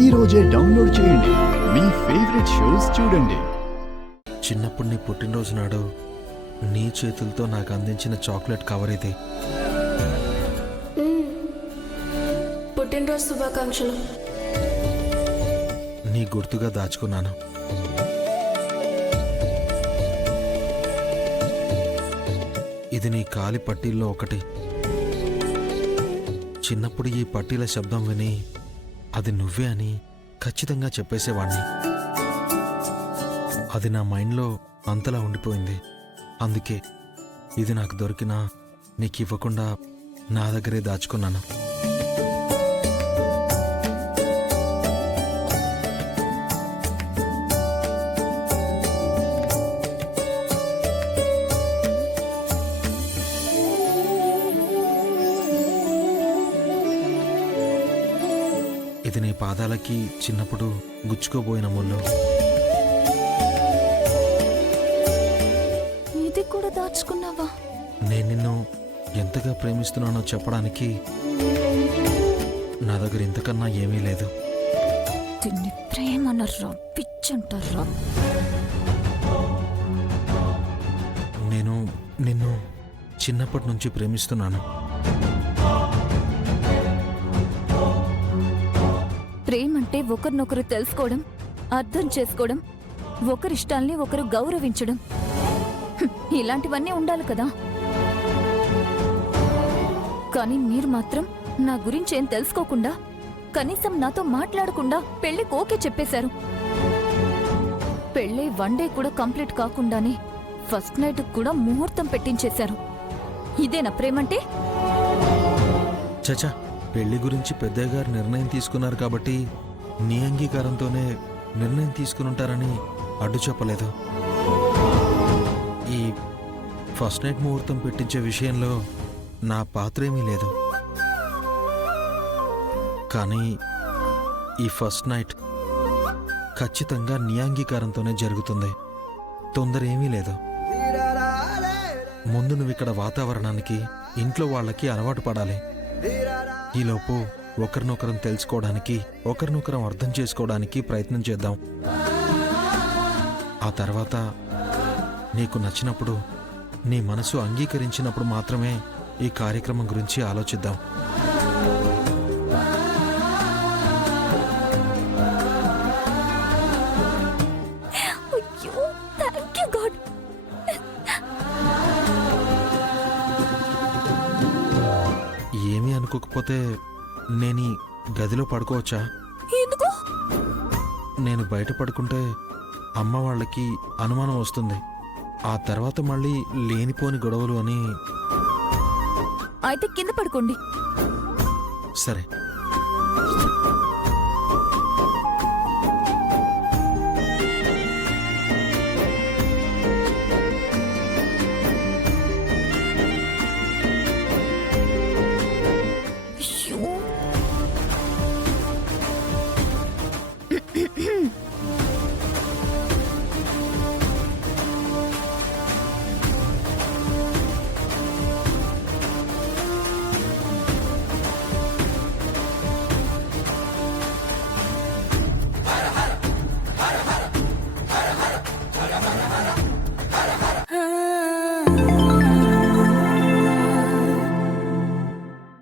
ఈ రోజే డౌన్లోడ్ చేయండి. మీ ఫేవరెట్ షోస్ చూడండి. చిన్నప్పుడు నీ పుట్టినరోజు నాడు నీ చేతులతో నాకు అందించిన చాక్లెట్ కవర్ ఇది. పుట్టినరోజు శుభాకాంక్షలు. నీ గుర్తుగా దాచుకున్నాను. ఇది నీ కాలి పట్టీల్లో ఒకటి. చిన్నప్పుడు ఈ పట్టీల శబ్దం విని అది నువ్వే అని ఖచ్చితంగా చెప్పేసేవాణ్ణి. అది నా మైండ్లో అంతలా ఉండిపోయింది. అందుకే ఇది నాకు దొరికినా నీకు ఇవ్వకుండా నా దగ్గరే దాచుకున్నాను. ఇది నీ పాదాలకి చిన్నప్పుడు గుచ్చుకోబోయిన ముళ్ళు. ఇది కూడా దాచుకున్నావా? నేను నిన్ను ఎంతగా ప్రేమిస్తున్నానో చెప్పడానికి నా దగ్గర ఇంతకన్నా ఏమీ లేదు. దీన్ని ప్రేమనర్రా, పిచ్చంటారా? నేను నిన్ను చిన్నప్పటి నుంచి ప్రేమిస్తున్నాను. ప్రేమంటే ఒకరినొకరు తెలుసుకోవడం, అర్థం చేసుకోవడం, ఒకరిష్టాల్ని ఒకరు గౌరవించడం, ఇలాంటివన్నీ ఉండాలి కదా. కానీ మీరు మాత్రం నా గురించి ఏం తెలుసుకోకుండా, కనీసం నాతో మాట్లాడకుండా పెళ్లికి ఓకే చెప్పేశారు. పెళ్ళి 1 డే కూడా కంప్లీట్ కాకుండానే ఫస్ట్ నైట్ కూడా ముహూర్తం పెట్టించేశారు. ఇదేనా ప్రేమంటే? చచా, పెళ్లి గురించి పెద్దయ్య గారు నిర్ణయం తీసుకున్నారు కాబట్టి నీ అంగీకారంతోనే నిర్ణయం తీసుకుని అడ్డు చెప్పలేదు. ఈ ఫస్ట్ నైట్ ముహూర్తం పెట్టించే విషయంలో నా పాత్ర ఏమీ లేదు. కానీ ఈ ఫస్ట్ నైట్ ఖచ్చితంగా నీ అంగీకారంతోనే జరుగుతుంది. తొందర ఏమీ లేదు. ముందు నువ్వు ఇక్కడ వాతావరణానికి, ఇంట్లో వాళ్ళకి అలవాటు పడాలి. ఈలోపు ఒకరినొకరం తెలుసుకోవడానికి, ఒకరినొకరం అర్థం చేసుకోవడానికి ప్రయత్నం చేద్దాం. ఆ తర్వాత నీకు నచ్చినప్పుడు, నీ మనసు అంగీకరించినప్పుడు మాత్రమే ఈ కార్యక్రమం గురించి ఆలోచిద్దాం. అయ్యో, థాంక్ యూ గాడ్. ఏమీ అనుకోకపోతే నేను ఈ గదిలో పడుకోవచ్చా? ఎందుకు? నేను బయట పడుకుంటే అమ్మ వాళ్ళకి అనుమానం వస్తుంది. ఆ తర్వాత మళ్ళీ లేనిపోని గొడవలు అని. అయితే కింద పడుకోండి. సరే.